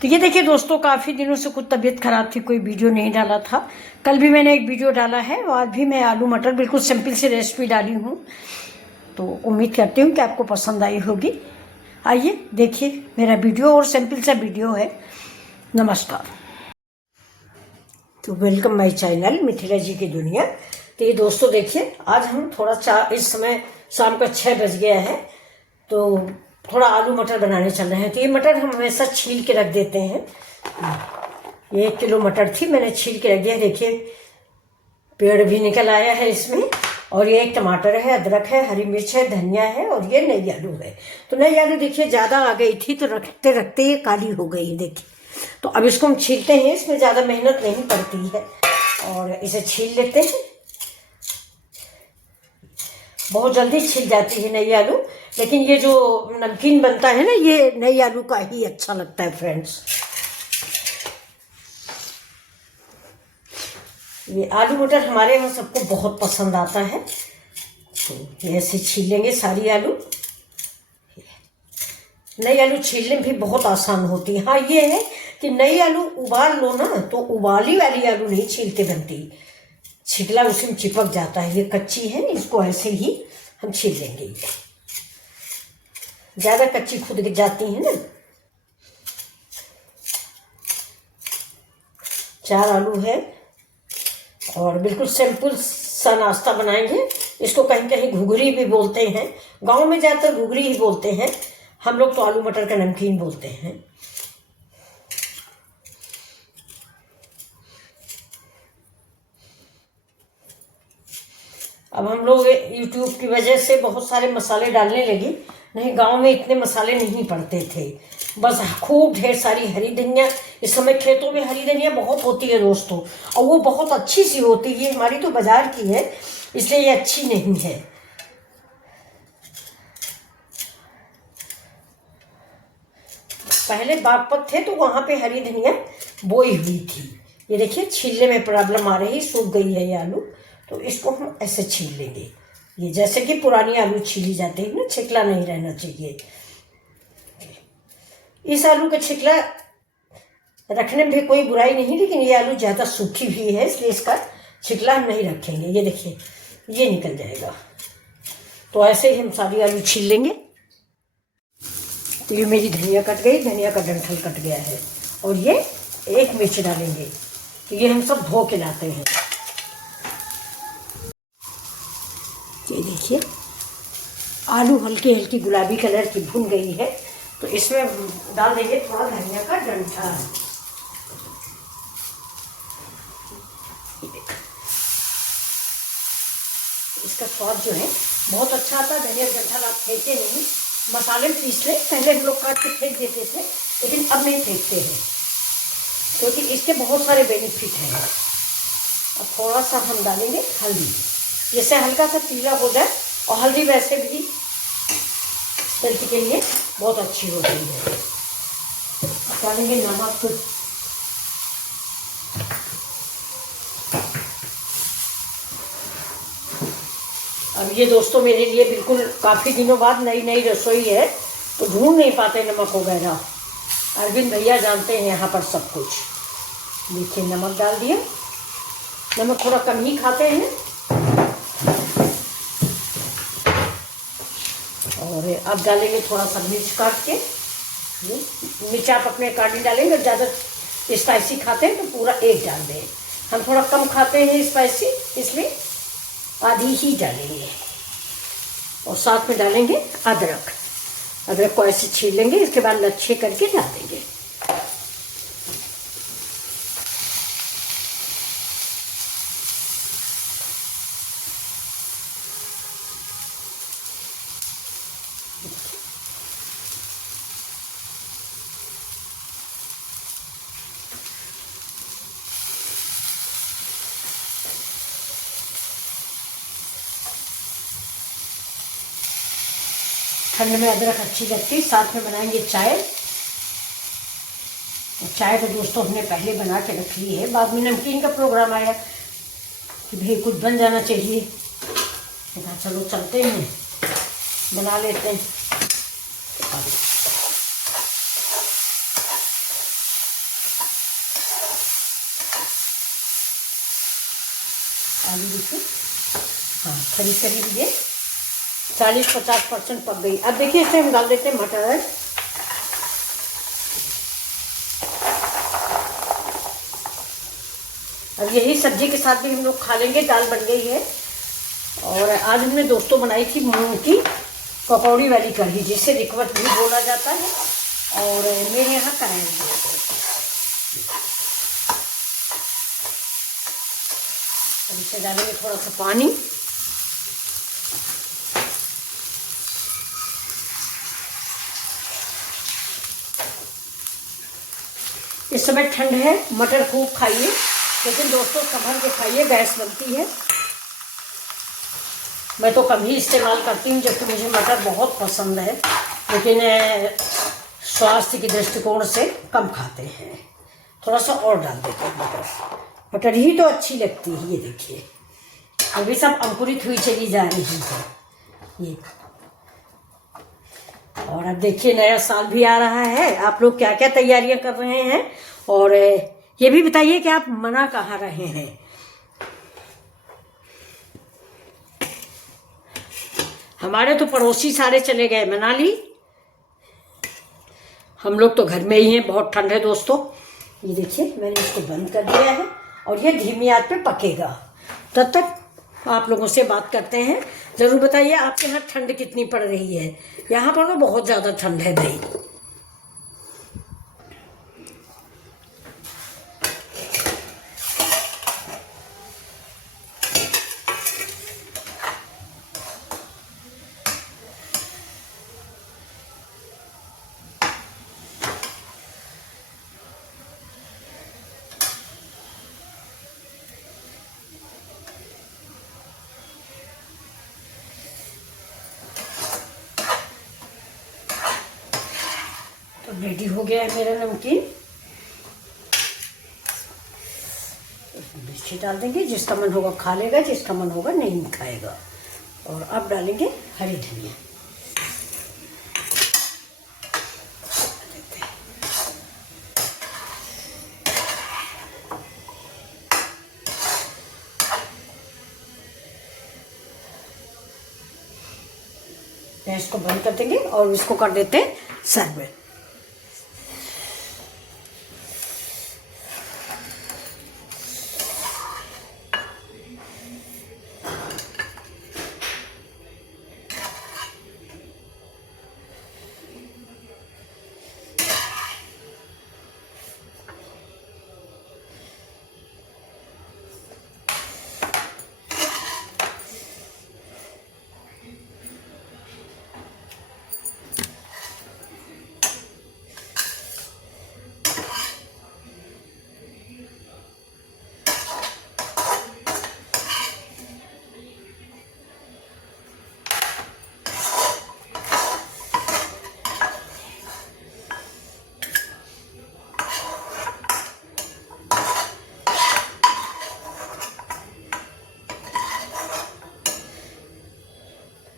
तो ये देखिए दोस्तों, काफ़ी दिनों से कुछ तबीयत खराब थी, कोई वीडियो नहीं डाला था। कल भी मैंने एक वीडियो डाला है और आज भी मैं आलू मटर बिल्कुल सिंपल सी रेसिपी डाली हूँ। तो उम्मीद करती हूँ कि आपको पसंद आई होगी। आइए देखिए मेरा वीडियो, और सिंपल सा वीडियो है। नमस्कार। तो वेलकम माय चैनल मिथिला जी की दुनिया। तो ये दोस्तों देखिए, आज हम थोड़ा इस समय शाम का 6 बज गया है, तो थोड़ा आलू मटर बनाने चल रहे हैं। तो ये मटर हम हमेशा छील के रख देते हैं। ये 1 किलो मटर थी, मैंने छील के रख दिया। देखिए पेड़ भी निकल आया है इसमें। और ये एक टमाटर है, अदरक है, हरी मिर्च है, धनिया है, और ये नई आलू है। तो नई आलू देखिए ज़्यादा आ गई थी, तो रखते रखते ये काली हो गई। देखिए, तो अब इसको हम छीलते हैं। इसमें ज़्यादा मेहनत नहीं पड़ती है, और इसे छील लेते हैं। बहुत जल्दी छिल जाती है नई आलू, लेकिन ये जो नमकीन बनता है ना, ये नई आलू का ही अच्छा लगता है फ्रेंड्स। ये आलू मटर हमारे यहाँ सबको बहुत पसंद आता है। तो ये ऐसे छील लेंगे सारी आलू। नई आलू छीलने में भी बहुत आसान होती है। हाँ ये है कि नई आलू उबाल लो ना, तो उबाली वाली आलू नहीं छीलते बनती, छिकला उसी में चिपक जाता है। ये कच्ची है, इसको ऐसे ही हम छील लेंगे। ज़्यादा कच्ची खुद जाती है ना। 4 आलू है, और बिल्कुल सिंपल सा नाश्ता बनाएंगे। इसको कहीं कहीं घुघरी भी बोलते हैं, गांव में ज़्यादातर घुघरी ही बोलते हैं। हम लोग तो आलू मटर का नमकीन बोलते हैं। अब हम लोग यूट्यूब की वजह से बहुत सारे मसाले डालने लगे, नहीं गांव में इतने मसाले नहीं पड़ते थे। बस खूब ढेर सारी हरी धनिया, इस समय खेतों में हरी धनिया बहुत होती है दोस्तों, और वो बहुत अच्छी सी होती है। हमारी तो बाजार की है, इसलिए ये अच्छी नहीं है। पहले बागपत थे तो वहां पे हरी धनिया बोई हुई थी। ये देखिए छीलने में प्रॉब्लम आ रही, सूख गई है ये आलू। तो इसको हम ऐसे छील लेंगे, ये जैसे कि पुरानी आलू छीली जाती है ना, छिकला नहीं रहना चाहिए। इस आलू का छिकला रखने में भी कोई बुराई नहीं, लेकिन ये आलू ज़्यादा सूखी भी है, इसलिए इसका छिकला हम नहीं रखेंगे। ये देखिए ये निकल जाएगा। तो ऐसे ही हम सारी आलू छील लेंगे। तो ये मेरी धनिया कट गई, धनिया का डंठल कट गया है। और ये 1 मिर्च डालेंगे। तो ये हम सब धो के लाते हैं। ये देखिए आलू हल्की हल्की गुलाबी कलर की भुन गई है, तो इसमें डाल देंगे थोड़ा धनिया का डंठल। इसका स्वाद जो है बहुत अच्छा आता है। धनिया डंठल आप फेंके नहीं, मसाले में पीस लें। पहले हम लोग काट के फेंक देते थे, लेकिन अब नहीं फेंकते हैं, क्योंकि इसके बहुत सारे बेनिफिट हैं। अब थोड़ा सा हम डालेंगे हल्दी, जिससे हल्का सा पीला हो जाए। और हल्दी वैसे भी हेल्थ के लिए बहुत अच्छी होती है। डालेंगे नमक। अब ये दोस्तों मेरे लिए बिल्कुल काफ़ी दिनों बाद नई नई रसोई है, तो ढूंढ नहीं पाते नमक वगैरह। अरविंद भैया जानते हैं यहाँ पर सब कुछ। देखिए नमक डाल दिया, नमक थोड़ा कम ही खाते हैं। और अब डालेंगे थोड़ा सा मिर्च काट के। मिर्च आप अपने अकॉर्डिंग डालेंगे, ज़्यादा स्पाइसी खाते हैं तो पूरा 1 डाल दें। हम थोड़ा कम खाते हैं स्पाइसी, इसलिए आधी ही डालेंगे। और साथ में डालेंगे अदरक। अदरक को ऐसे छील लेंगे, इसके बाद लच्छे करके डाल देंगे। ठंड में अदरक अच्छी लगती है। साथ में बनाएंगे चाय। चाय तो दोस्तों हमने पहले बना के रख ली है, बाद में नमकीन का प्रोग्राम आया कि भाई कुछ बन जाना चाहिए, तो कहा चलो चलते हैं बना लेते हैं। आलू देखिए, हाँ करीब करीब ये 40-50% पक गई। अब देखिए इसमें हम डाल देते हैं मटर। अब यही सब्जी के साथ भी हम लोग खा लेंगे। दाल बन गई है। और आज हमने दोस्तों बनाई थी मूंग की पकौड़ी वाली कढ़ी, जिसे रिकवट भी बोला जाता है, और मेरे यहाँ कराया जाता है। अब इसे डालेंगे थोड़ा सा पानी। इस समय ठंड है, मटर खूब खाइए, लेकिन दोस्तों संभल के खाइए, गैस बनती है। मैं तो कम ही इस्तेमाल करती हूँ, जबकि मुझे मटर बहुत पसंद है, लेकिन स्वास्थ्य के दृष्टिकोण से कम खाते हैं। थोड़ा सा और डाल देते हैं मटर। मटर ही तो अच्छी लगती है। ये देखिए अभी सब अंकुरित हुई चली जा रही है ये। और अब देखिए नया साल भी आ रहा है, आप लोग क्या क्या तैयारियां कर रहे हैं, और ये भी बताइए कि आप मना कहाँ रहे हैं। हमारे तो पड़ोसी सारे चले गए मनाली, हम लोग तो घर में ही हैं। बहुत ठंड है दोस्तों। ये देखिए मैंने इसको बंद कर दिया है, और ये धीमी आंच पे पकेगा। तब तक आप लोगों से बात करते हैं। ज़रूर बताइए आपके यहाँ ठंड कितनी पड़ रही है। यहाँ पर तो बहुत ज़्यादा ठंड है भाई। तो रेडी हो गया है मेरा नमकीन। मिर्ची डाल देंगे, जिसका मन होगा खा लेगा, जिसका मन होगा नहीं खाएगा। और अब डालेंगे हरी धनिया। गैस को बंद कर देंगे और इसको कर देते हैं सर्व।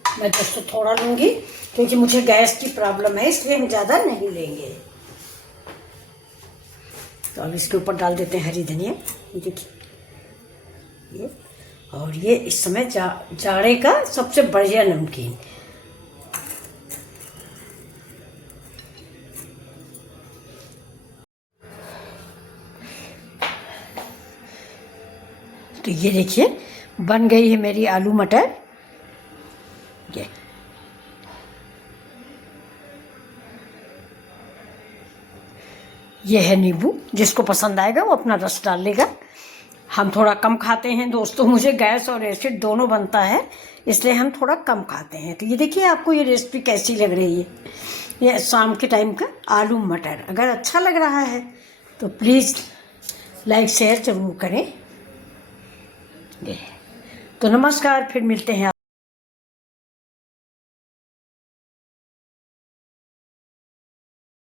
मैं दोस्तों थोड़ा लूँगी, क्योंकि मुझे गैस की प्रॉब्लम है, इसलिए हम ज़्यादा नहीं लेंगे। तो अब इसके ऊपर डाल देते हैं हरी धनिया। ये देखिए ये, और ये इस समय जाड़े का सबसे बढ़िया नमकीन। तो ये देखिए बन गई है मेरी आलू मटर। ये है नींबू, जिसको पसंद आएगा वो अपना रस डाल लेगा। हम थोड़ा कम खाते हैं दोस्तों, मुझे गैस और एसिड दोनों बनता है, इसलिए हम थोड़ा कम खाते हैं। तो ये देखिए आपको ये रेसिपी कैसी लग रही है। ये शाम के टाइम का आलू मटर, अगर अच्छा लग रहा है तो प्लीज़ लाइक शेयर ज़रूर करें। तो नमस्कार, फिर मिलते हैं।